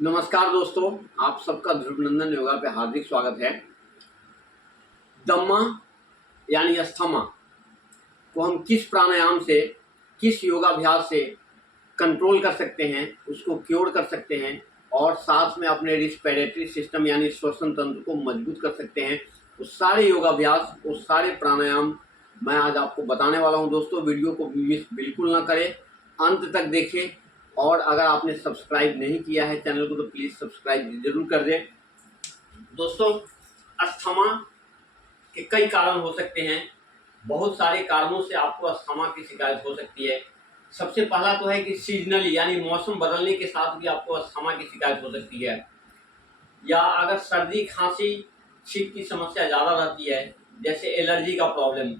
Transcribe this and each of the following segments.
नमस्कार दोस्तों, आप सबका ध्रुवनंदन योगा पे हार्दिक स्वागत है। दम्मा यानी अस्थमा को हम किस प्राणायाम से, किस योगाभ्यास से कंट्रोल कर सकते हैं, उसको क्योर कर सकते हैं और साथ में अपने रिस्पिरेटरी सिस्टम यानी श्वसन तंत्र को मजबूत कर सकते हैं। वो सारे योगाभ्यास, वो सारे प्राणायाम मैं आज आपको बताने वाला हूं। दोस्तों, वीडियो को मिस बिल्कुल ना करें, अंत तक देखें और अगर आपने सब्सक्राइब नहीं किया है चैनल को तो प्लीज़ सब्सक्राइब जरूर कर दें। दोस्तों, अस्थमा के कई कारण हो सकते हैं। बहुत सारे कारणों से आपको अस्थमा की शिकायत हो सकती है। सबसे पहला तो है कि सीजनली यानी मौसम बदलने के साथ भी आपको अस्थमा की शिकायत हो सकती है, या अगर सर्दी खांसी छींक की समस्या ज़्यादा रहती है, जैसे एलर्जी का प्रॉब्लम,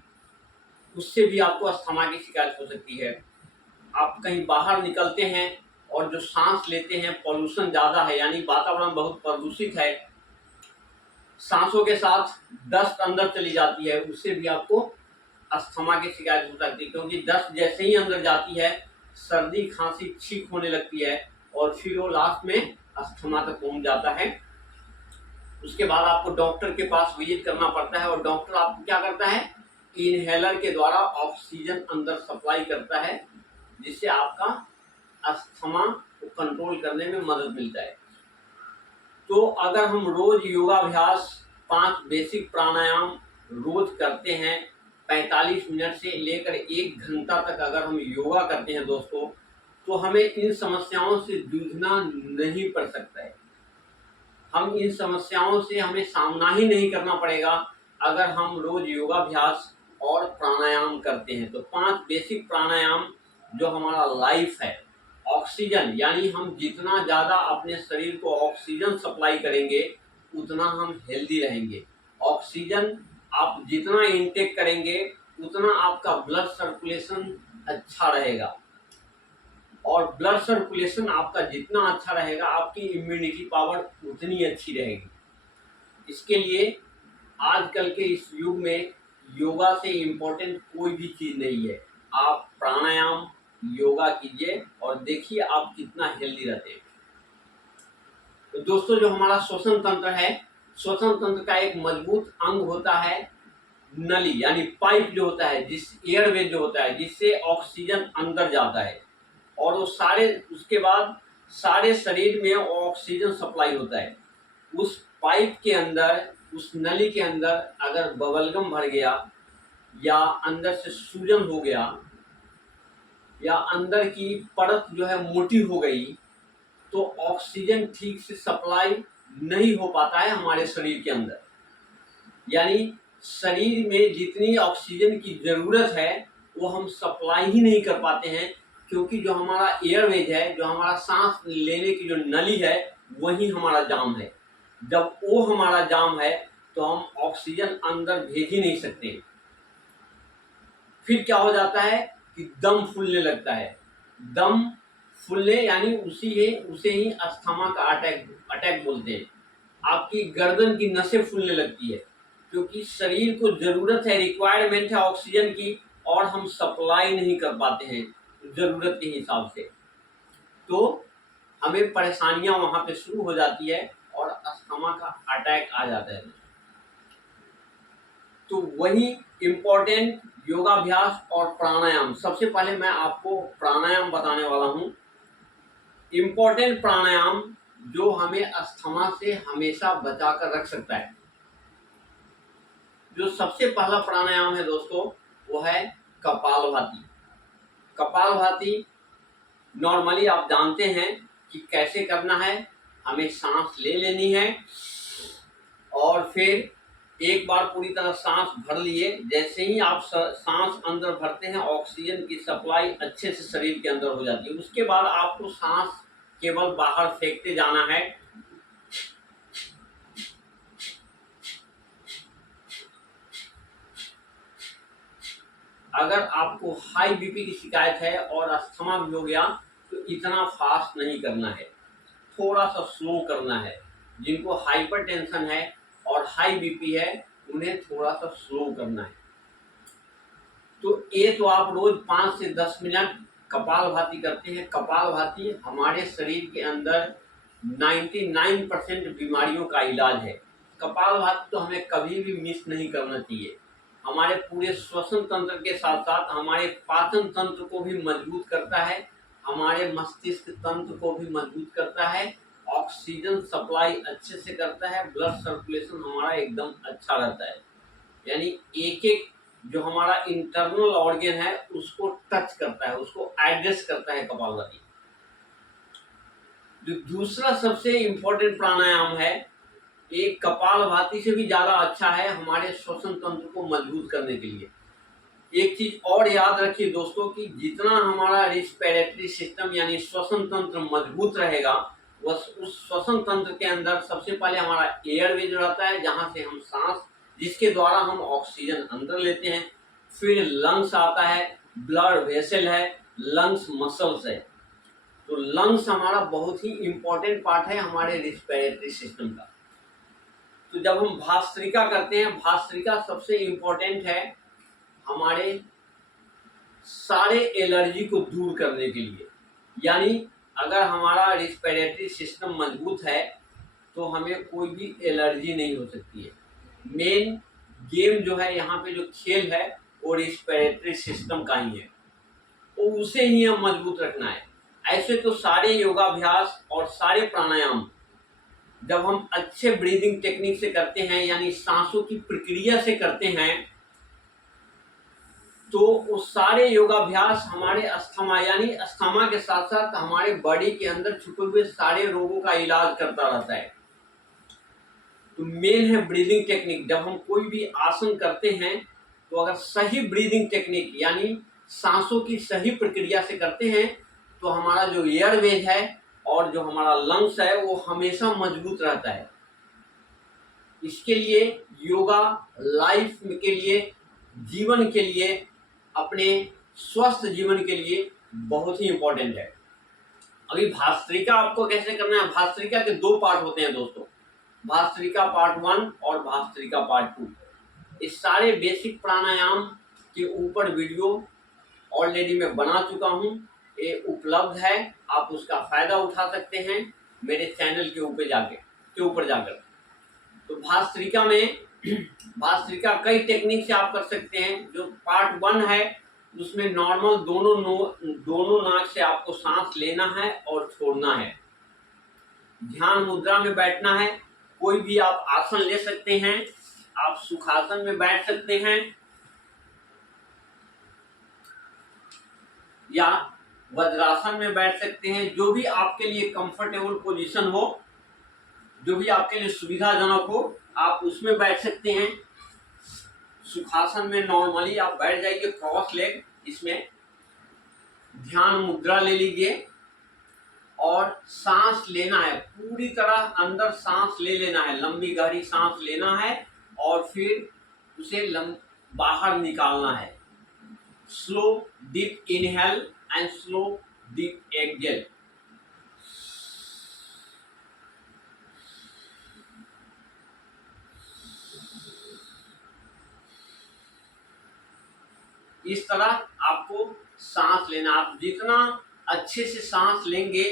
उससे भी आपको अस्थमा की शिकायत हो सकती है। आप कहीं बाहर निकलते हैं और जो सांस लेते हैं, पॉल्यूशन ज़्यादा है यानी वातावरण बहुत प्रदूषित है, सांसों के साथ डस्ट अंदर चली जाती है, उससे भी आपको अस्थमा की शिकायत हो सकती है। क्योंकि डस्ट जैसे ही अंदर जाती है, सर्दी खांसी छींक होने लगती है और फिर वो लास्ट में अस्थमा तक पहुंच जाता है। उसके बाद आपको डॉक्टर के पास विजिट करना पड़ता है और डॉक्टर आपको क्या करता है, इनहेलर के द्वारा ऑक्सीजन अंदर सप्लाई करता है, जिससे आपका अस्थमा को कंट्रोल करने में मदद मिलता है। तो अगर हम रोज योगाभ्यास 5 बेसिक प्राणायाम रोज करते हैं, 45 मिनट से लेकर 1 घंटा तक अगर हम योगा करते हैं दोस्तों, तो हमें इन समस्याओं से जूझना नहीं पड़ सकता है। हम इन समस्याओं से हमें सामना ही नहीं करना पड़ेगा अगर हम रोज योगाभ्यास और प्राणायाम करते हैं। तो 5 बेसिक प्राणायाम जो हमारा लाइफ है, ऑक्सीजन यानी हम जितना ज़्यादा अपने शरीर को ऑक्सीजन सप्लाई करेंगे उतना हम हेल्दी रहेंगे। ऑक्सीजन आप जितना इनटेक करेंगे उतना आपका ब्लड सर्कुलेशन अच्छा रहेगा, और ब्लड सर्कुलेशन आपका जितना अच्छा रहेगा आपकी इम्यूनिटी पावर उतनी अच्छी रहेगी। इसके लिए आजकल के इस युग में योगा से इम्पोर्टेंट कोई भी चीज़ नहीं है। आप प्राणायाम योगा कीजिए और देखिए आप कितना हेल्दी रहते हैं। तो दोस्तों, जो हमारा श्वसन तंत्र है, श्वसन तंत्र का एक मजबूत अंग होता है नली यानी पाइप जो होता है, जिस एयरवे जो होता है, जिससे ऑक्सीजन अंदर जाता है और वो उसके बाद सारे शरीर में ऑक्सीजन सप्लाई होता है। उस पाइप के अंदर, उस नली के अंदर अगर बबलगम भर गया या अंदर से सूजन हो गया या अंदर की परत जो है मोटी हो गई, तो ऑक्सीजन ठीक से सप्लाई नहीं हो पाता है हमारे शरीर के अंदर। यानी शरीर में जितनी ऑक्सीजन की ज़रूरत है वो हम सप्लाई ही नहीं कर पाते हैं, क्योंकि जो हमारा एयरवेज है, जो हमारा सांस लेने की जो नली है, वही हमारा जाम है। जब वो हमारा जाम है तो हम ऑक्सीजन अंदर भेज ही नहीं सकते। फिर क्या हो जाता है कि दम फूलने लगता है। दम फूलने यानी उसे ही अस्थमा का अटैक बोलते हैं। आपकी गर्दन की नसें फूलने लगती है, क्योंकि शरीर को जरूरत है, रिक्वायरमेंट है ऑक्सीजन की, और हम सप्लाई नहीं कर पाते हैं जरूरत के हिसाब से। तो हमें परेशानियां वहां पे शुरू हो जाती है और अस्थमा का अटैक आ जाता है। तो वही इम्पोर्टेंट योगाभ्यास और प्राणायाम, सबसे पहले मैं आपको प्राणायाम बताने वाला हूँ। इम्पोर्टेंट प्राणायाम जो हमें अस्थमा से हमेशा बचा कर रख सकता है। जो सबसे पहला प्राणायाम है दोस्तों, वो है कपालभाति। कपालभाति नॉर्मली आप जानते हैं कि कैसे करना है। हमें सांस ले लेनी है और फिर एक बार पूरी तरह सांस भर लिए। जैसे ही आप सांस अंदर भरते हैं, ऑक्सीजन की सप्लाई अच्छे से शरीर के अंदर हो जाती है। उसके बाद आपको सांस केवल बाहर फेंकते जाना है। अगर आपको हाई बीपी की शिकायत है और अस्थमा भी हो गया तो इतना फास्ट नहीं करना है, थोड़ा सा स्लो करना है। जिनको हाइपरटेंशन है और हाई बीपी है उन्हें थोड़ा सा स्लो करना है। तो ये तो आप रोज 5 से 10 मिनट कपालभाति करते हैं। कपालभाति हमारे शरीर के अंदर 99% बीमारियों का इलाज है। कपालभाति तो हमें कभी भी मिस नहीं करना चाहिए। हमारे पूरे श्वसन तंत्र के साथ साथ हमारे पाचन तंत्र को भी मजबूत करता है, हमारे मस्तिष्क तंत्र को भी मजबूत करता है, ऑक्सीजन सप्लाई अच्छे से करता है, ब्लड सर्कुलेशन हमारा एकदम अच्छा रहता है। यानी एक एक जो हमारा इंटरनल ऑर्गन है उसको टच करता है, उसको एड्रेस करता है कपालभाति। जो दूसरा सबसे इम्पोर्टेंट प्राणायाम है, एक कपालभाति से भी ज्यादा अच्छा है हमारे श्वसन तंत्र को मजबूत करने के लिए। एक चीज और याद रखिए दोस्तों कि जितना हमारा रिस्पिरेटरी सिस्टम यानी श्वसन तंत्र मजबूत रहेगा, उस श्वसन तंत्र के अंदर सबसे पहले हमारा एयरवेज रहता है, जहां से हम सांस, जिसके द्वारा हम ऑक्सीजन अंदर लेते हैं। फिर लंग्स आता है, ब्लड वेसल है, लंग्स मसल्स है। तो लंग्स हमारा बहुत ही इंपॉर्टेंट पार्ट है हमारे रिस्पिरेटरी सिस्टम का। तो जब हम भस्त्रिका करते हैं, भस्त्रिका सबसे इंपॉर्टेंट है हमारे सारे एलर्जी को दूर करने के लिए। यानी अगर हमारा रिस्पिरेटरी सिस्टम मजबूत है तो हमें कोई भी एलर्जी नहीं हो सकती है। मेन गेम जो है यहाँ पे, जो खेल है वो रिस्पिरेटरी सिस्टम का ही है, तो उसे ही हम मजबूत रखना है। ऐसे तो सारे योगाभ्यास और सारे प्राणायाम जब हम अच्छे ब्रीदिंग टेक्निक से करते हैं, यानी सांसों की प्रक्रिया से करते हैं, तो उस सारे योगाभ्यास हमारे अस्थमा यानी अस्थमा के साथ साथ हमारे बॉडी के अंदर छुपे हुए सारे रोगों का इलाज करता रहता है। तो मेन है ब्रीदिंग टेक्निक। जब हम कोई भी आसन करते हैं तो अगर सही ब्रीदिंग टेक्निक यानी सांसों की सही प्रक्रिया से करते हैं तो हमारा जो एयरवेज है और जो हमारा लंग्स है वो हमेशा मजबूत रहता है। इसके लिए योगा लाइफ के लिए, जीवन के लिए, अपने स्वस्थ जीवन के लिए बहुत ही इंपॉर्टेंट है। अभी भस्त्रिका आपको कैसे करना है, भस्त्रिका के दो पार्ट होते हैं दोस्तों, भस्त्रिका पार्ट 1 और भस्त्रिका पार्ट 2। इस सारे बेसिक प्राणायाम के ऊपर वीडियो ऑलरेडी मैं बना चुका हूं, ये उपलब्ध है, आप उसका फायदा उठा सकते हैं मेरे चैनल के ऊपर जाकर। तो भस्त्रिका में भस्त्रिका कई टेक्निक से आप कर सकते हैं। जो पार्ट 1 है उसमें नॉर्मल दोनों नाक से आपको सांस लेना है और छोड़ना है। ध्यान मुद्रा में बैठना है। कोई भी आप आसन ले सकते हैं, आप सुखासन में बैठ सकते हैं या वज्रासन में बैठ सकते हैं। जो भी आपके लिए कंफर्टेबल पोजीशन हो, जो भी आपके लिए सुविधाजनक हो, आप उसमें बैठ सकते हैं। सुखासन में नॉर्मली आप बैठ जाइए क्रॉस लेग, इसमें ध्यान मुद्रा ले लीजिए और सांस लेना है, पूरी तरह अंदर सांस ले लेना है, लंबी गहरी सांस लेना है और फिर उसे बाहर निकालना है। Slow deep inhale and slow deep exhale. इस तरह आपको सांस लेना। आप जितना अच्छे से सांस लेंगे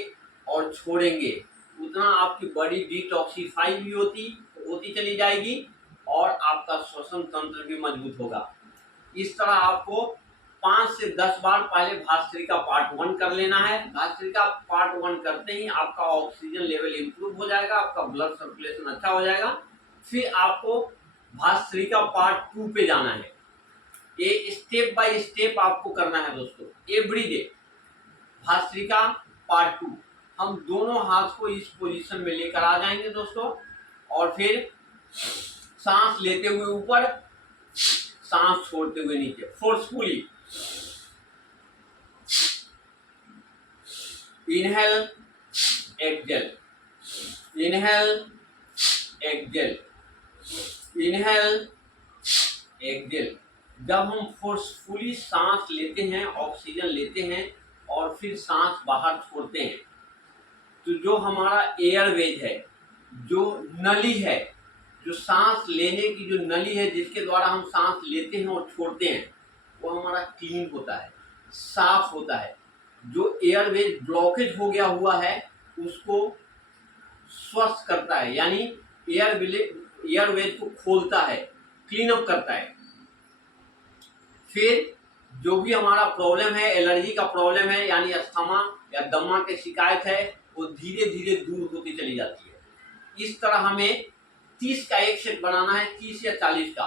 और छोड़ेंगे उतना आपकी बॉडी डिटॉक्सिफाई भी होती चली जाएगी और आपका श्वसन तंत्र भी मजबूत होगा। इस तरह आपको 5 से 10 बार पहले भस्त्रिका पार्ट 1 कर लेना है। भस्त्रिका पार्ट 1 करते ही आपका ऑक्सीजन लेवल इंप्रूव हो जाएगा, आपका ब्लड सर्कुलेशन अच्छा हो जाएगा। फिर आपको भस्त्रिका पार्ट 2 पे जाना है। ये स्टेप बाय स्टेप आपको करना है दोस्तों, एवरी डे। भस्त्रिका पार्ट 2 हम दोनों हाथ को इस पोजीशन में लेकर आ जाएंगे दोस्तों, और फिर सांस लेते हुए ऊपर, सांस छोड़ते हुए नीचे, forcefully inhale exhale, inhale exhale, inhale exhale. जब हम फोर्सफुली सांस लेते हैं, ऑक्सीजन लेते हैं और फिर सांस बाहर छोड़ते हैं, तो जो हमारा एयरवेज है, जो नली है, जो सांस लेने की जो नली है जिसके द्वारा हम सांस लेते हैं और छोड़ते हैं, वो हमारा क्लीन होता है, साफ होता है। जो एयरवेज ब्लॉकेज हो गया हुआ है उसको स्वस्थ करता है, यानी एयरवेज को खोलता है, क्लीन अप करता है। फिर जो भी हमारा प्रॉब्लम है, एलर्जी का प्रॉब्लम है, यानी अस्थमा या दमा की शिकायत है, वो धीरे धीरे दूर होती चली जाती है। इस तरह हमें 30 का एक सेट बनाना है, 30 या 40 का।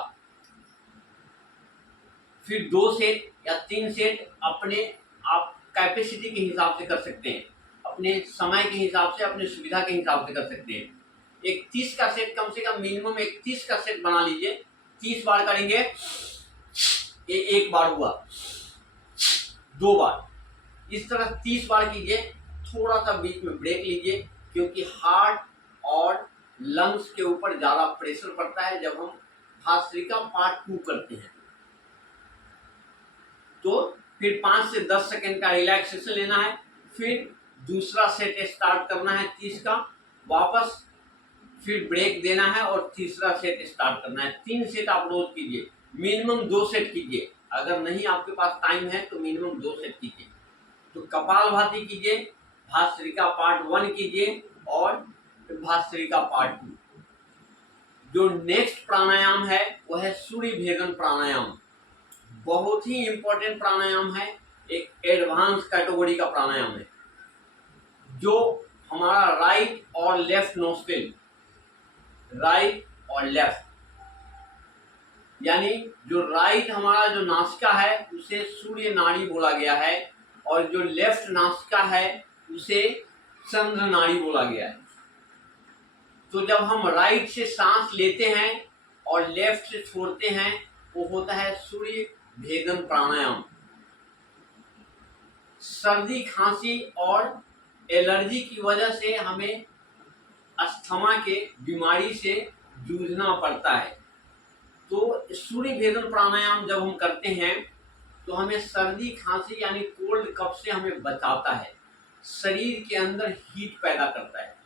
फिर 2 सेट या 3 सेट अपने आप कैपेसिटी के हिसाब से कर सकते हैं, अपने समय के हिसाब से, अपने सुविधा के हिसाब से कर सकते हैं। एक 30 का सेट, कम से कम मिनिमम एक 30 का सेट बना लीजिए। 30 बार करेंगे, ये एक बार हुआ, 2 बार, इस तरह 30 बार कीजिए। थोड़ा सा बीच में ब्रेक लीजिए, क्योंकि हार्ट और लंग्स के ऊपर ज़्यादा प्रेशर पड़ता है जब हम भस्त्रिका पार्ट 2 करते हैं। तो फिर 5 से 10 सेकंड का रिलैक्सेशन लेना है, फिर दूसरा सेट स्टार्ट करना है 30 का, वापस फिर ब्रेक देना है और तीसरा सेट स्टार्ट करना है। 3 सेट आप रोज कीजिए, मिनिमम 2 सेट कीजिए। अगर नहीं आपके पास टाइम है तो मिनिमम 2 सेट कीजिए। तो कपालभाति कीजिए, भस्त्रिका पार्ट 1 कीजिए और भस्त्रिका पार्ट 2। जो नेक्स्ट प्राणायाम है वो है सूर्य भेदन प्राणायाम। बहुत ही इंपॉर्टेंट प्राणायाम है, एक एडवांस कैटेगरी का प्राणायाम है, जो हमारा राइट और लेफ्ट नोस्ट्रिल, राइट और लेफ्ट, यानी जो राइट हमारा जो नासिका है उसे सूर्य नाड़ी बोला गया है, और जो लेफ्ट नासिका है उसे चंद्र नाड़ी बोला गया है। तो जब हम राइट से सांस लेते हैं और लेफ्ट से छोड़ते हैं, वो होता है सूर्य भेदन प्राणायाम। सर्दी, खांसी और एलर्जी की वजह से हमें अस्थमा के बीमारी से जूझना पड़ता है। तो सूर्य भेदन प्राणायाम जब हम करते हैं तो हमें सर्दी, खांसी यानी कोल्ड कफ से हमें बचाता है, शरीर के अंदर हीट पैदा करता है।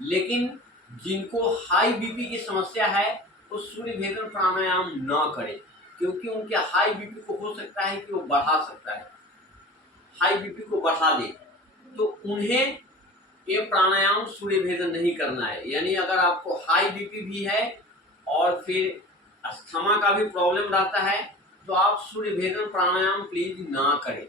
लेकिन जिनको हाई बीपी की समस्या है वो सूर्य भेदन प्राणायाम ना करें, क्योंकि उनके हाई बीपी को हो सकता है कि वो बढ़ा सकता है, हाई बीपी को बढ़ा दे। तो उन्हें ये प्राणायाम सूर्य भेदन नहीं करना है। यानी अगर आपको हाई बीपी भी है और फिर अस्थमा का भी प्रॉब्लम रहता है तो आप सूर्य भेदन प्राणायाम प्लीज ना करें।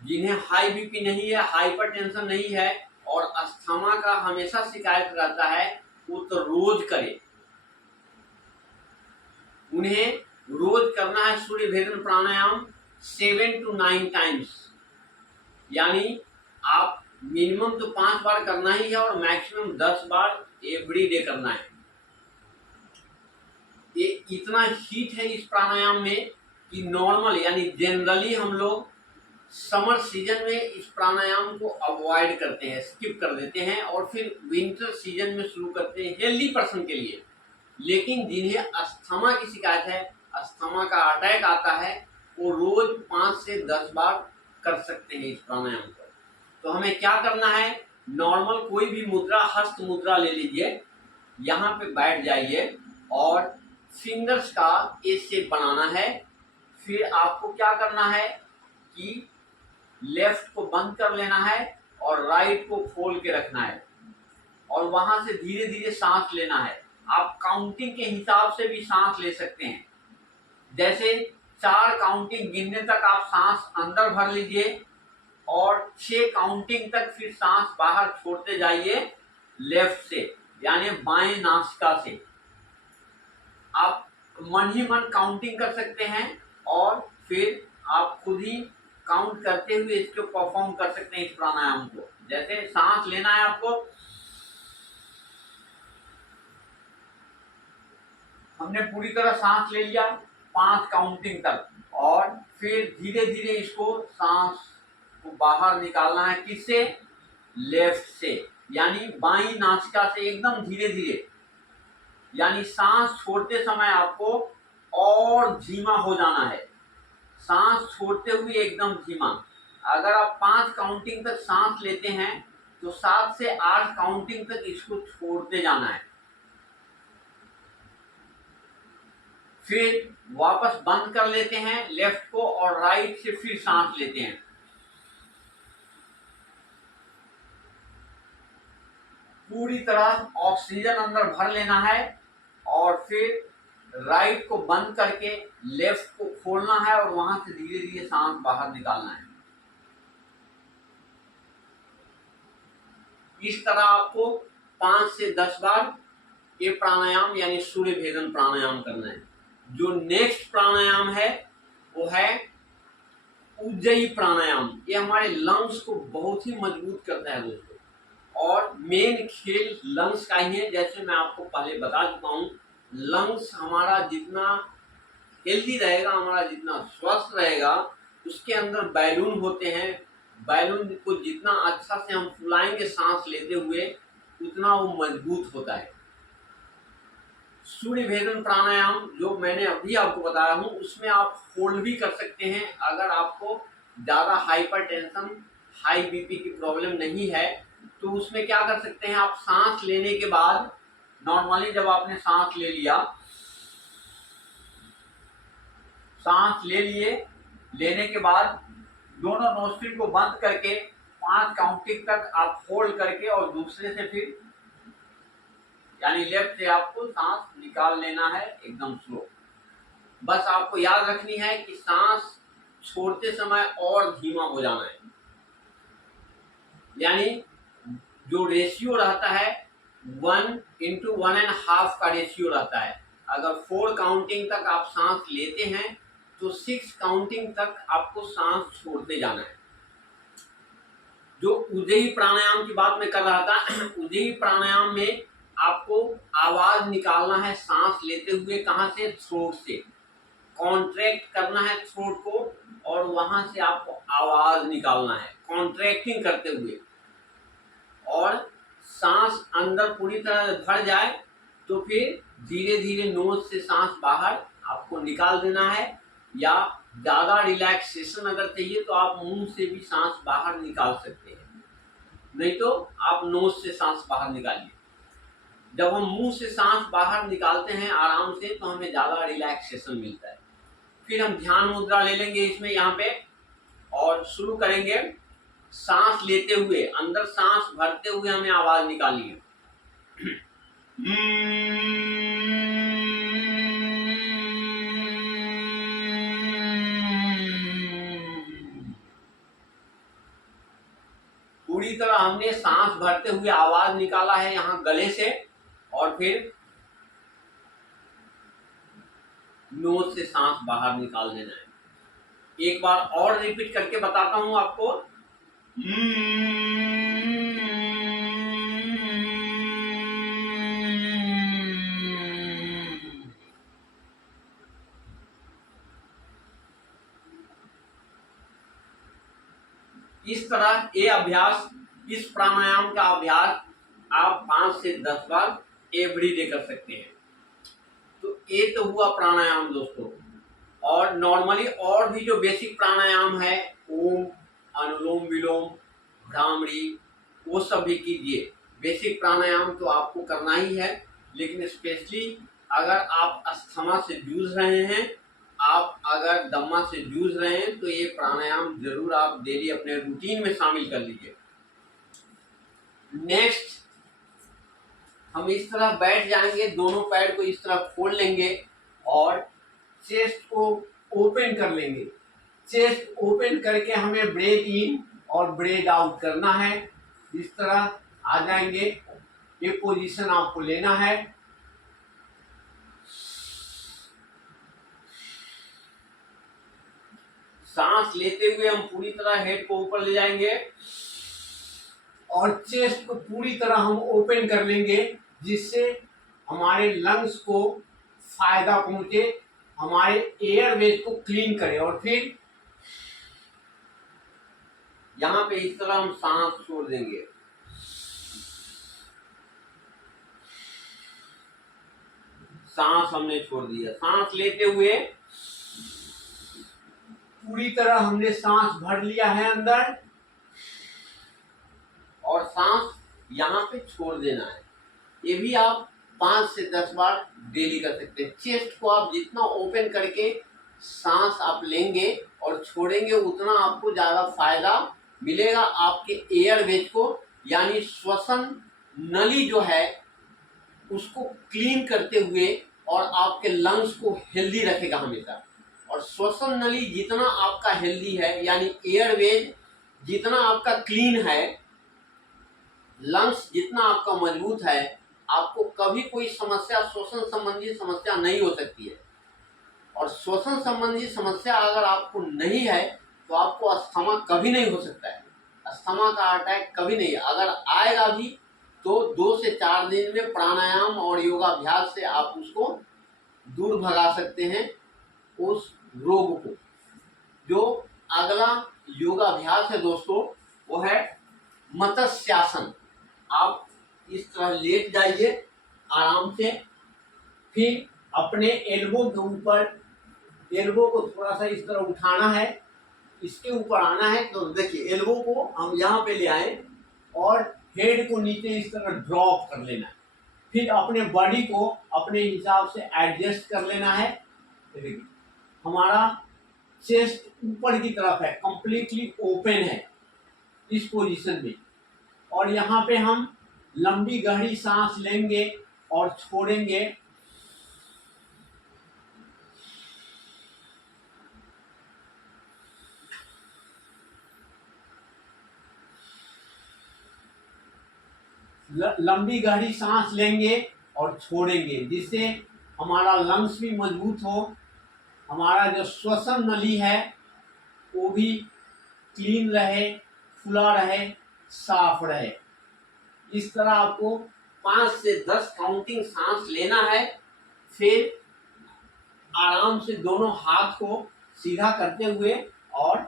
जिन्हें हाई बीपी नहीं है, हाइपरटेंशन नहीं है और अस्थमा का हमेशा शिकायत रहता है, वो तो रोज करें। उन्हें रोज करना है सूर्य भेदन प्राणायाम 7 to 9 टाइम्स, यानी आप मिनिमम तो 5 बार करना ही है और मैक्सिमम 10 बार एवरी डे करना है। ये इतना हीट है इस प्राणायाम में कि नॉर्मल यानी जनरली हम लोग समर सीजन में इस प्राणायाम को अवॉइड करते हैं, स्किप कर देते हैं और फिर विंटर सीजन में शुरू करते हैं हेल्दी पर्सन के लिए। लेकिन जिन्हें अस्थमा की शिकायत है, अस्थमा का अटैक आता है, वो रोज 5 से 10 बार कर सकते हैं इस प्राणायाम को। तो हमें क्या करना है, नॉर्मल कोई भी मुद्रा, हस्त मुद्रा ले लीजिए, यहाँ पे बैठ जाइए और फिंगर्स का ए शेप बनाना है। फिर आपको क्या करना है कि लेफ्ट को बंद कर लेना है और राइट को खोल के रखना है और वहां से धीरे धीरे सांस लेना है। आप काउंटिंग के हिसाब से भी सांस ले सकते हैं, जैसे 4 काउंटिंग गिनने तक आप सांस अंदर भर लीजिए और 6 काउंटिंग तक फिर सांस बाहर छोड़ते जाइए लेफ्ट से, यानी बाएं नासिका से। आप मन ही मन काउंटिंग कर सकते हैं और फिर आप खुद ही काउंट करते हुए इसको परफॉर्म कर सकते हैं इस प्राणायाम को। जैसे सांस लेना है आपको, हमने पूरी तरह सांस ले लिया 5 काउंटिंग तक और फिर धीरे धीरे इसको सांस को बाहर निकालना है, किससे, लेफ्ट से, यानी बाईं नासिका से एकदम धीरे धीरे। यानी सांस छोड़ते समय आपको और धीमा हो जाना है, सांस छोड़ते हुए एकदम धीमा। अगर आप 5 काउंटिंग तक सांस लेते हैं तो 7 से 8 काउंटिंग तक इसको छोड़ते जाना है, फिर वापस बंद कर लेते हैं लेफ्ट को और राइट से फिर सांस लेते हैं। पूरी तरह ऑक्सीजन अंदर भर लेना है और फिर राइट को बंद करके लेफ्ट को खोलना है और वहां से धीरे धीरे सांस बाहर निकालना है। इस तरह आपको 5 से 10 बार ये प्राणायाम यानी सूर्य भेदन प्राणायाम करना है। जो नेक्स्ट प्राणायाम है वो है उज्जयी प्राणायाम। ये हमारे लंग्स को बहुत ही मजबूत करता है दोस्तों, और मेन खेल लंग्स का ही है। जैसे मैं आपको पहले बता चुका हूँ, लंग्स हमारा जितना हेल्दी रहेगा, हमारा जितना स्वस्थ रहेगा, उसके अंदर बैलून होते हैं। बैलून को जितना अच्छा से हम फुलाएंगे सांस लेते हुए, उतना वो मजबूत होता है। सूर्य भेदन प्राणायाम जो मैंने अभी आपको बताया हूँ, उसमें आप होल्ड भी कर सकते हैं। अगर आपको ज़्यादा हाइपरटेंशन, हाई बीपी की प्रॉब्लम नहीं है, तो उसमें क्या कर सकते हैं, आप सांस लेने के बाद नॉर्मली जब आपने सांस ले लिया, सांस ले लिए, लेने के बाद दोनों नोस्ट्रिल को बंद करके 5 काउंटिंग तक आप होल्ड करके और दूसरे से फिर यानी लेफ्ट से आपको सांस निकाल लेना है एकदम स्लो। बस आपको याद रखनी है कि सांस छोड़ते समय और धीमा हो जाना है। यानी जो रेशियो रहता है 1:1.5 का रेशियो रहता है। अगर 4 काउंटिंग तक आप सांस लेते हैं तो 6 काउंटिंग तक आपको सांस छोड़ते जाना है। जो उज्जयी प्राणायाम की बात मैं कर रहा था, उज्जयी प्राणायाम में आपको आवाज निकालना है सांस लेते हुए। कहां से? थ्रोट से। कॉन्ट्रैक्ट करना है थ्रोट को और वहां से आपको आवाज निकालना है कॉन्ट्रैक्टिंग करते हुए। और सांस अंदर पूरी तरह भर जाए तो फिर धीरे धीरे नोज से सांस बाहर आपको निकाल देना है। या ज्यादा रिलैक्सेशन अगर चाहिए तो आप मुंह से भी सांस बाहर निकाल सकते हैं, नहीं तो आप नोज से सांस बाहर निकालिए। जब हम मुंह से सांस बाहर निकालते हैं आराम से तो हमें ज्यादा रिलैक्सेशन मिलता है। फिर हम ध्यान मुद्रा ले लेंगे इसमें यहाँ पे और शुरू करेंगे। सांस लेते हुए, अंदर सांस भरते हुए हमें आवाज निकालनी है। पूरी तरह हमने सांस भरते हुए आवाज निकाला है यहाँ गले से और फिर नोज से सांस बाहर निकाल देना है। एक बार और रिपीट करके बताता हूं आपको। इस तरह ये अभ्यास, इस प्राणायाम का अभ्यास आप 5 से 10 बार एवरीडे कर सकते हैं। तो ये तो हुआ प्राणायाम दोस्तों। और नॉर्मली और भी जो बेसिक प्राणायाम है, ओम, अनुलोम विलोम, भ्रामरी, वो सब भी कीजिए। बेसिक प्राणायाम तो आपको करना ही है, लेकिन स्पेशली अगर आप अस्थमा से जूझ रहे हैं, आप अगर दम्मा से जूझ रहे हैं, तो ये प्राणायाम जरूर आप डेली अपने रूटीन में शामिल कर लीजिए। नेक्स्ट हम इस तरह बैठ जाएंगे, दोनों पैर को इस तरह खोल लेंगे और चेस्ट को ओपन कर लेंगे। चेस्ट ओपन करके हमें ब्रेथ इन और ब्रेथ आउट करना है। इस तरह आ जाएंगे, ये पोजीशन आपको लेना है। सांस लेते हुए हम पूरी तरह हेड को ऊपर ले जाएंगे और चेस्ट को पूरी तरह हम ओपन कर लेंगे, जिससे हमारे लंग्स को फायदा पहुंचे, हमारे एयरवेज को क्लीन करे। और फिर यहां पे इस तरह हम सांस छोड़ देंगे। सांस हमने छोड़ दिया। सांस लेते हुए पूरी तरह हमने सांस भर लिया है अंदर और सांस यहाँ पे छोड़ देना है। ये भी आप 5 से 10 बार डेली कर सकते हैं। चेस्ट को आप जितना ओपन करके सांस आप लेंगे और छोड़ेंगे, उतना आपको ज्यादा फायदा मिलेगा आपके एयरवेज को, यानी श्वसन नली जो है उसको क्लीन करते हुए और आपके लंग्स को हेल्दी रखेगा हमेशा। और श्वसन नली जितना आपका हेल्दी है, यानी एयरवेज जितना आपका क्लीन है, लंग्स जितना आपका मजबूत है, आपको कभी कोई समस्या, श्वसन संबंधी समस्या नहीं हो सकती है। और श्वसन संबंधी समस्या अगर आपको नहीं है तो आपको अस्थमा कभी नहीं हो सकता है। अस्थमा का अटैक कभी नहीं, अगर आएगा भी तो 2 से 4 दिन में प्राणायाम और योगाभ्यास से आप उसको दूर भगा सकते हैं, उस रोग को। जो अगला योगाभ्यास है दोस्तों, वो है मत्स्यासन। आप इस तरह लेट जाइए आराम से, फिर अपने एल्बो के ऊपर, एल्बो को थोड़ा सा इस तरह उठाना है, इसके ऊपर आना है। तो देखिए एल्बो को हम यहाँ पे ले आए और हेड को नीचे इस तरह ड्रॉप कर लेना है। फिर अपने बॉडी को अपने हिसाब से एडजस्ट कर लेना है। देखिए हमारा चेस्ट ऊपर की तरफ है, कंप्लीटली ओपन है इस पोजीशन में। और यहाँ पे हम लंबी गहरी सांस लेंगे और छोड़ेंगे। लंबी गहरी सांस लेंगे और छोड़ेंगे, जिससे हमारा लंग्स भी मजबूत हो, हमारा जो श्वसन नली है वो भी क्लीन रहे, खुला रहे, साफ रहे। इस तरह आपको 5 से 10 काउंटिंग सांस लेना है। फिर आराम से दोनों हाथ को सीधा करते हुए और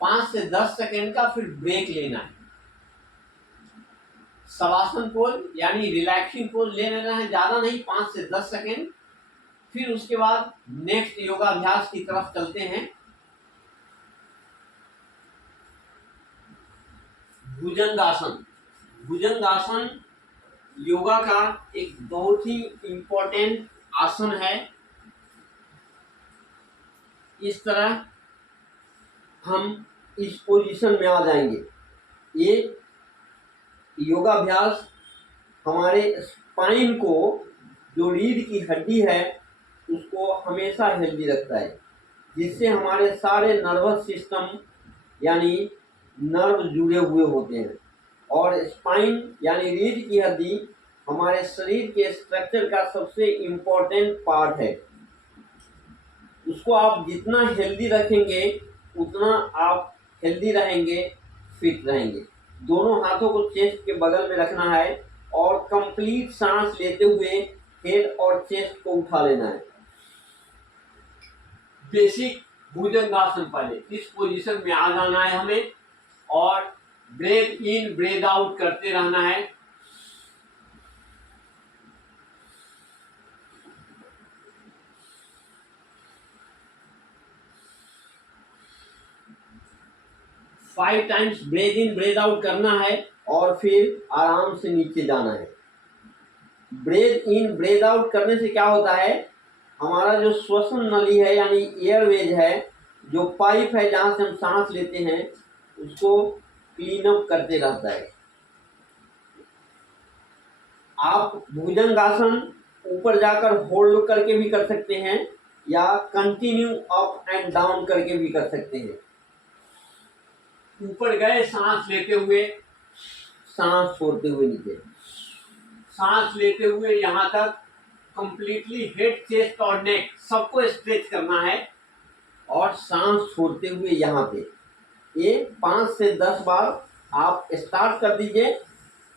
5 से 10 सेकेंड का फिर ब्रेक लेना है। शवासन पोज यानी रिलैक्सिंग पोज ले लेना है, ज्यादा नहीं, 5 से 10 सेकेंड। फिर उसके बाद नेक्स्ट योगाभ्यास की तरफ चलते हैं। भुजंगासन। भुजंगासन योगा का एक बहुत ही इम्पोर्टेंट आसन है। इस तरह हम इस पोजीशन में आ जाएंगे। ये योगाभ्यास हमारे स्पाइन को, जो रीढ़ की हड्डी है, उसको हमेशा हेल्दी रखता है, जिससे हमारे सारे नर्वस सिस्टम यानी नर्व जुड़े हुए होते हैं। और स्पाइन यानी रीढ़ की हड्डी हमारे शरीर के स्ट्रक्चर का सबसे इम्पोर्टेंट पार्ट है। उसको आप जितना हेल्दी रखेंगे उतना आप हेल्दी रहेंगे, फिट रहेंगे। दोनों हाथों को चेस्ट के बगल में रखना है और कंप्लीट सांस लेते हुए हेड और चेस्ट को उठा लेना है। बेसिक भुजंगासन पहले इस पोजीशन में आ जाना है हमें और ब्रेथ इन ब्रेथ आउट करते रहना है। Five times breath in breath out करना है और फिर आराम से नीचे जाना है। ब्रेथ इन ब्रेथ आउट करने से क्या होता है, हमारा जो श्वसन नली है यानी एयरवेज है, जो पाइप है जहाँ से हम सांस लेते हैं, उसको क्लीन अप करते रहता है। आप भुजंगासन ऊपर जाकर होल्ड करके भी कर सकते हैं या कंटिन्यू अप एंड डाउन करके भी कर सकते हैं। ऊपर गए सांस लेते हुए, सांस छोड़ते हुए नीचे, सांस लेते हुए यहाँ तक कंप्लीटली हेड, चेस्ट और नेक सबको स्ट्रेच करना है और सांस छोड़ते हुए यहाँ पे ये 5 से 10 बार आप स्टार्ट कर दीजिए।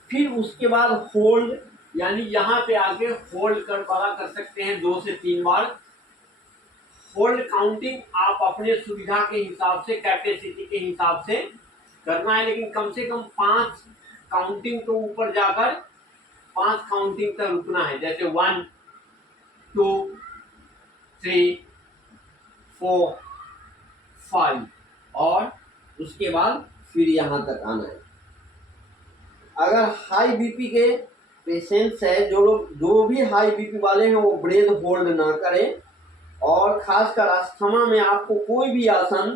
फिर उसके बाद होल्ड यानी यहाँ पे आके होल्ड कर सकते हैं 2 से 3 बार। होल्ड काउंटिंग आप अपने सुविधा के हिसाब से, कैपेसिटी के हिसाब से करना है, लेकिन कम से कम 5 काउंटिंग तो ऊपर जाकर 5 काउंटिंग तक रुकना है। जैसे 1 2 3 4 5 और उसके बाद फिर यहाँ तक आना है। अगर हाई बीपी के पेशेंट्स है, जो भी हाई बीपी वाले हैं, वो ब्रेथ होल्ड ना करें। और खासकर अस्थमा में आपको कोई भी आसन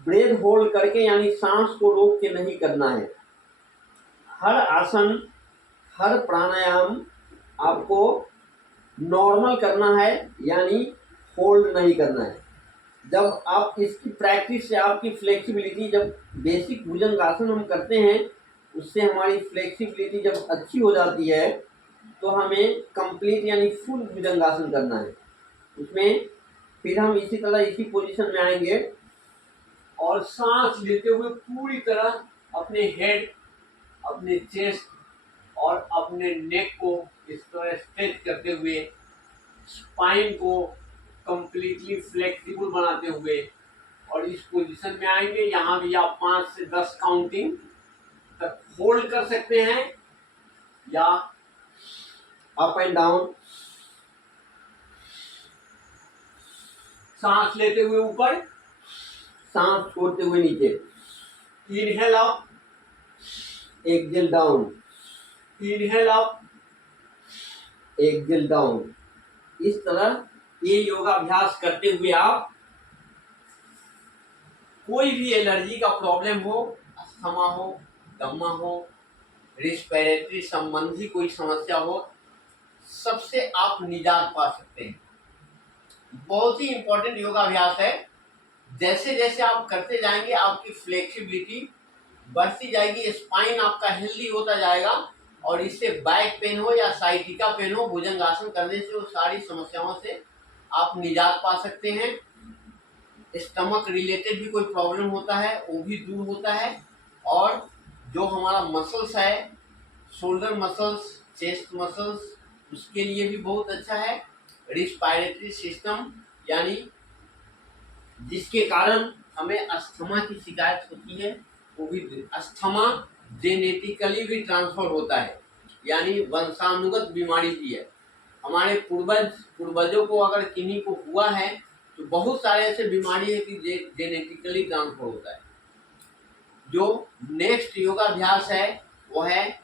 ब्रेथ होल्ड करके यानी सांस को रोक के नहीं करना है। हर आसन, हर प्राणायाम आपको नॉर्मल करना है, यानी होल्ड नहीं करना है। जब आप इसकी प्रैक्टिस से आपकी फ्लेक्सिबिलिटी, जब बेसिक भुजंगासन हम करते हैं उससे हमारी फ्लेक्सिबिलिटी जब अच्छी हो जाती है तो हमें कंप्लीट यानी फुल भुजंगासन करना है। उसमें फिर हम इसी तरह इसी पोजीशन में आएंगे और सांस लेते हुए पूरी तरह अपने हेड, अपने चेस्ट और अपने नेक को इस तरह स्ट्रेच करते हुए, स्पाइन को कंप्लीटली फ्लेक्सिबल बनाते हुए और इस पोजीशन में आएंगे। यहाँ भी आप 5 से 10 काउंटिंग तक होल्ड कर सकते हैं या अप एंड डाउन, सांस लेते हुए ऊपर, सांस छोड़ते हुए नीचे। Inhale up, exhale down, inhale up, exhale down. इस तरह ये योगाभ्यास करते हुए आप कोई भी एलर्जी का प्रॉब्लम हो, अस्थमा हो, दमा हो, रेस्पिरेटरी संबंधी कोई समस्या हो, सबसे आप निजात पा सकते हैं। बहुत ही इंपॉर्टेंट योगाभ्यास है। जैसे जैसे आप करते जाएंगे आपकी फ्लेक्सिबिलिटी बढ़ती जाएगी, स्पाइन आपका हेल्दी होता जाएगा और इससे बैक पेन हो या साइटिका पेन हो, भुजंगासन करने से वो सारी समस्याओं से आप निजात पा सकते हैं। स्टमक रिलेटेड भी कोई प्रॉब्लम होता है वो भी दूर होता है और जो हमारा मसल्स है, शोल्डर मसल्स, चेस्ट मसल्स, उसके लिए भी बहुत अच्छा है। रिस्पायरेटरी सिस्टम यानी जिसके कारण हमें अस्थमा की शिकायत होती है वो भी, अस्थमा जेनेटिकली भी ट्रांसफर होता है, यानी वंशानुगत बीमारी भी है। हमारे पूर्वजों को अगर किन्हीं को हुआ है तो बहुत सारे ऐसे बीमारी है कि जेनेटिकली ट्रांसफर होता है। जो नेक्स्ट योगाभ्यास है वो है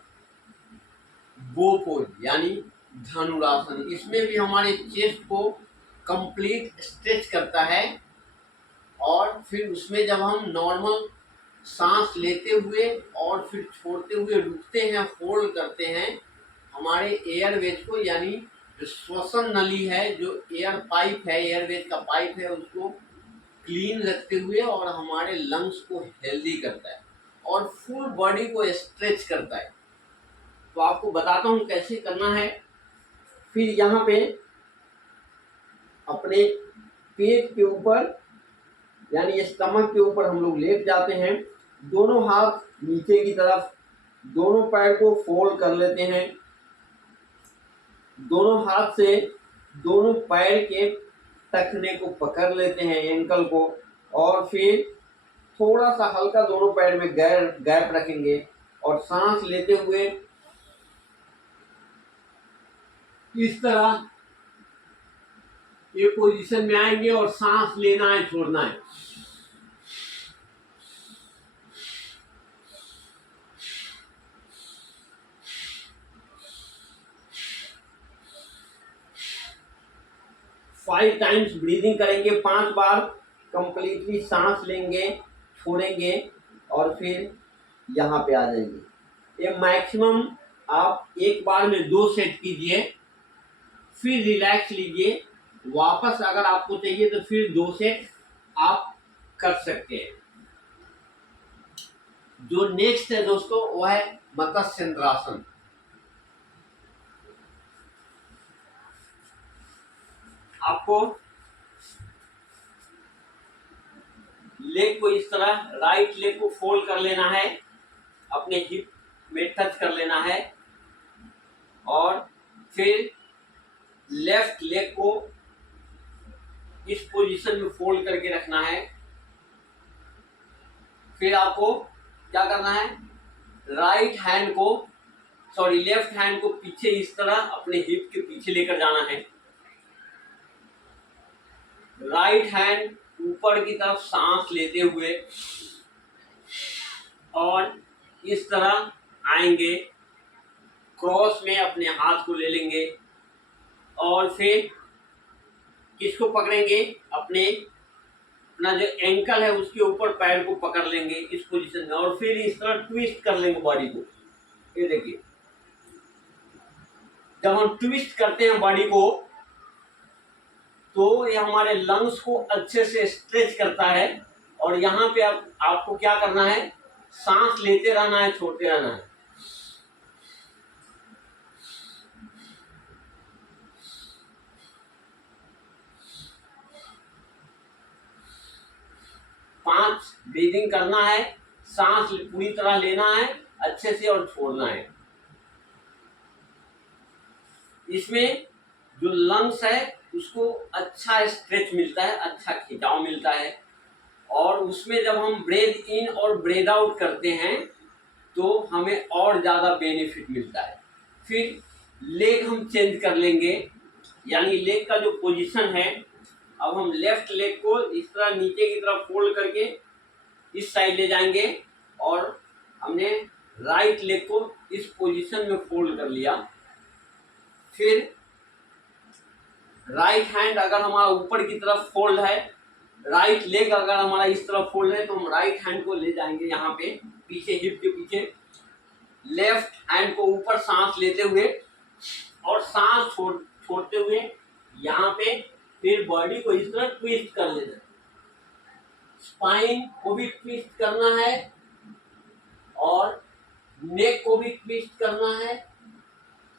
बो पोज यानी धनुरासन। इसमें भी हमारे चेस्ट को कंप्लीट स्ट्रेच करता है और फिर उसमें जब हम नॉर्मल सांस लेते हुए और फिर छोड़ते हुए रुकते हैं, होल्ड करते हैं, हमारे एयरवेज को यानी जो श्वसन नली है, जो एयर पाइप है, एयरवेज का पाइप है, उसको क्लीन रखते हुए और हमारे लंग्स को हेल्दी करता है और फुल बॉडी को स्ट्रेच करता है। तो आपको बताता हूँ कैसे करना है। फिर यहाँ पे अपने पेट के ऊपर यानी स्टमक के ऊपर हम लोग लेट जाते हैं, दोनों हाथ नीचे की तरफ, दोनों पैर को फोल्ड कर लेते हैं, दोनों हाथ से दोनों पैर के टखने को पकड़ लेते हैं, एंकल को, और फिर थोड़ा सा हल्का दोनों पैर में गैप रखेंगे और सांस लेते हुए इस तरह ये पोजीशन में आएंगे और सांस लेना है, छोड़ना है। फाइव टाइम्स ब्रीदिंग करेंगे, 5 बार कंप्लीटली सांस लेंगे, छोड़ेंगे और फिर यहाँ पे आ जाएंगे। ये मैक्सिमम आप एक बार में 2 सेट कीजिए, फिर रिलैक्स लीजिए, वापस अगर आपको चाहिए तो फिर 2 सेट आप कर सकते हैं। जो नेक्स्ट है दोस्तों वो है मत्स्येंद्रासन। आपको लेग को इस तरह राइट लेग को फोल्ड कर लेना है, अपने हिप में टच कर लेना है और फिर लेफ्ट लेग को इस पोजीशन में फोल्ड करके रखना है। फिर आपको क्या करना है, लेफ्ट हैंड को पीछे इस तरह अपने हिप के पीछे लेकर जाना है, राइट हैंड ऊपर की तरफ सांस लेते हुए और इस तरह आएंगे, क्रॉस में अपने हाथ को ले लेंगे और फिर किसको पकड़ेंगे, अपना जो एंकल है उसके ऊपर पैर को पकड़ लेंगे इस पोजीशन में और फिर इस तरह ट्विस्ट कर लेंगे बॉडी को। ये देखिए, जब हम ट्विस्ट करते हैं बॉडी को तो ये हमारे लंग्स को अच्छे से स्ट्रेच करता है। और यहाँ पे आपको क्या करना है, सांस लेते रहना है, छोड़ते रहना है। पांच ब्रीदिंग करना है, सांस पूरी तरह लेना है अच्छे से और छोड़ना है। इसमें जो लंग्स है उसको अच्छा स्ट्रेच मिलता है, अच्छा खिंचाव मिलता है। और उसमें जब हम ब्रेथ इन और ब्रेथ आउट करते हैं तो हमें और ज़्यादा बेनिफिट मिलता है। फिर लेग हम चेंज कर लेंगे, यानी लेग का जो पोजीशन है, अब हम लेफ्ट लेग को इस तरह नीचे की तरफ फोल्ड करके इस साइड ले जाएंगे और हमने राइट लेग को इस पोजीशन में फोल्ड कर लिया। फिर राइट हैंड अगर हमारा ऊपर की तरफ फोल्ड है, राइट लेग अगर हमारा इस तरफ फोल्ड है, तो हम राइट हैंड को ले जाएंगे यहाँ पे पीछे, हिप के पीछे। लेफ्ट हैंड को ऊपर सांस लेते हुए और सांस छोड़ते हुए यहाँ पे फिर बॉडी को इस तरह ट्विस्ट कर लेना है। स्पाइन को भी ट्विस्ट करना है और नेक को भी ट्विस्ट करना है,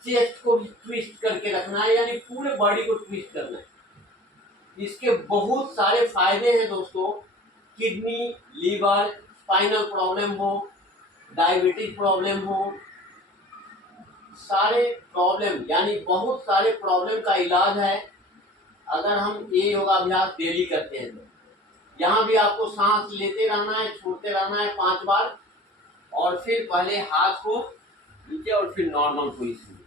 चेस्ट को भी ट्विस्ट करके रखना है, यानी पूरे बॉडी को ट्विस्ट करना है। इसके बहुत सारे फायदे हैं दोस्तों। किडनी, लीवर, स्पाइनल प्रॉब्लम हो, डायबिटीज प्रॉब्लम हो, सारे प्रॉब्लम यानी बहुत सारे प्रॉब्लम का इलाज है अगर हम ये योगाभ्यास डेली करते हैं तो। यहाँ भी आपको सांस लेते रहना है, छोड़ते रहना है 5 बार, और फिर पहले हाथ को नीचे और फिर नॉर्मल पोजीशन।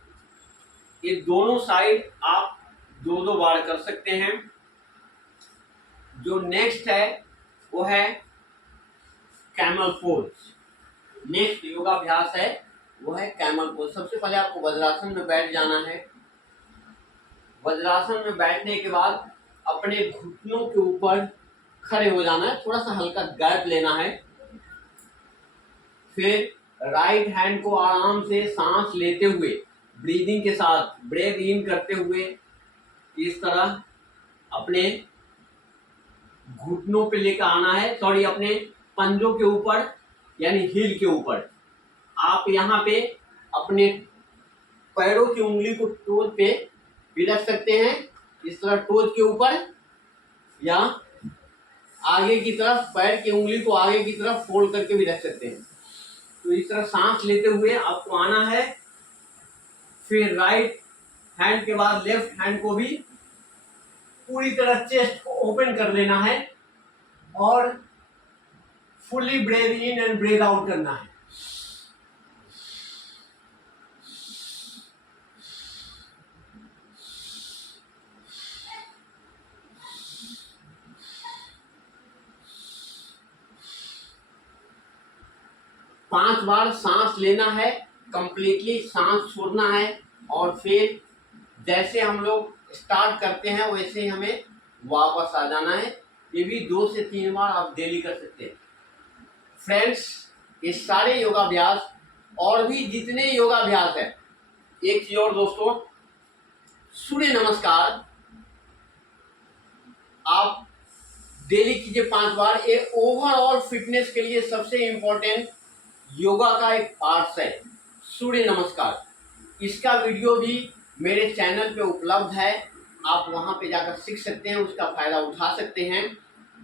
ये दोनों साइड आप 2-2 बार कर सकते हैं। जो नेक्स्ट है वो है कैमल पोज। नेक्स्ट योगाभ्यास है वो है कैमल पोज। सबसे पहले आपको वज्रासन में बैठ जाना है। वज्रासन में बैठने के बाद अपने घुटनों के ऊपर खड़े हो जाना है, थोड़ा सा हल्का गैप लेना है। फिर राइट हैंड को आराम से सांस लेते हुए ब्रीदिंग के साथ ब्रेथ इन करते हुए इस तरह अपने घुटनों पे लेकर आना है, सॉरी अपने पंजों के ऊपर यानी हील के ऊपर। आप यहाँ पे अपने पैरों की उंगली को टोज पे भी रख सकते हैं, इस तरह टोज के ऊपर, या आगे की तरफ पैर की उंगली को आगे की तरफ फोल्ड करके भी रख सकते हैं। तो इस तरह सांस लेते हुए आपको आना है। फिर राइट हैंड के बाद लेफ्ट हैंड को भी पूरी तरह चेस्ट को ओपन कर लेना है और fully breathe in and breathe out करना है। पांच बार सांस लेना है, कंप्लीटली सांस छोड़ना है, और फिर जैसे हम लोग स्टार्ट करते हैं वैसे ही हमें वापस आ जाना है। ये भी 2 से 3 बार आप डेली कर सकते हैं। फ्रेंड्स, ये सारे योगाभ्यास और भी जितने योगाभ्यास है, एक चीज और दोस्तों, सूर्य नमस्कार आप डेली कीजिए 5 बार। ये ओवरऑल फिटनेस के लिए सबसे इम्पोर्टेंट योगा का एक पार्ट है सूर्य नमस्कार। इसका वीडियो भी मेरे चैनल पे उपलब्ध है, आप वहां पे जाकर सीख सकते हैं, उसका फायदा उठा सकते हैं।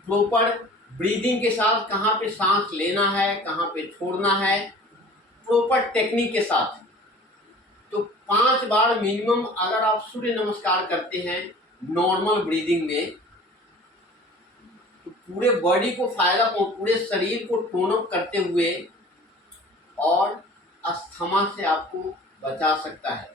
प्रॉपर ब्रीदिंग के साथ कहाँ पे सांस लेना है, कहाँ पे छोड़ना है, प्रॉपर टेक्निक के साथ। तो 5 बार मिनिमम अगर आप सूर्य नमस्कार करते हैं नॉर्मल ब्रीदिंग में, तो पूरे बॉडी को फायदा, पूरे शरीर को टोन अप करते हुए और अस्थमा से आपको बचा सकता है।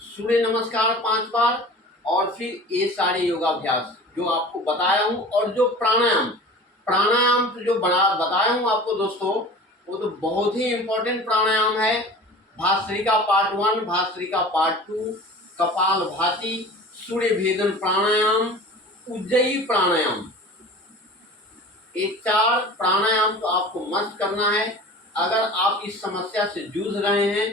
सूर्य नमस्कार 5 बार, और फिर ये सारे योगाभ्यास जो आपको बताया हूँ, और जो प्राणायाम तो जो बताया हूँ आपको दोस्तों, वो तो बहुत ही इम्पोर्टेंट प्राणायाम है। भास्त्रिका पार्ट 1, भास्त्रिका पार्ट 2, कपालभाति, सूर्य भेदन प्राणायाम, उज्जयी प्राणायाम, ये 4 प्राणायाम तो आपको मस्त करना है। अगर आप इस समस्या से जूझ रहे हैं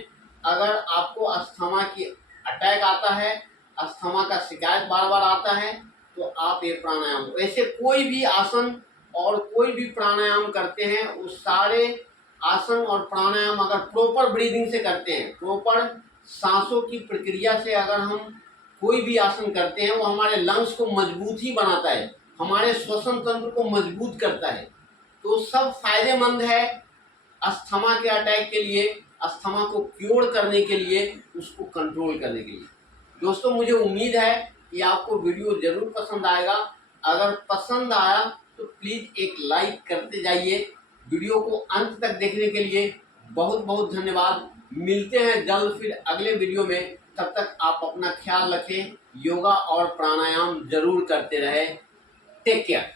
अगर आपको अस्थमा की अटैक आता है, अस्थमा का शिकायत बार बार आता है, तो आप ये प्राणायाम, वैसे कोई भी आसन और कोई भी प्राणायाम करते हैं, उस सारे आसन और प्राणायाम अगर प्रॉपर ब्रीदिंग से करते हैं, प्रॉपर सांसों की प्रक्रिया से अगर हम कोई भी आसन करते हैं, वो हमारे लंग्स को मजबूत ही बनाता है, हमारे श्वसन तंत्र को मजबूत करता है। तो सब फायदेमंद है अस्थमा के अटैक के लिए, अस्थमा को क्योर करने के लिए, उसको कंट्रोल करने के लिए। दोस्तों, मुझे उम्मीद है कि आपको वीडियो जरूर पसंद आएगा। अगर पसंद आया तो प्लीज़ एक लाइक करते जाइए। वीडियो को अंत तक देखने के लिए बहुत बहुत धन्यवाद। मिलते हैं जल्द फिर अगले वीडियो में। तब तक आप अपना ख्याल रखें, योगा और प्राणायाम जरूर करते रहें। Take care.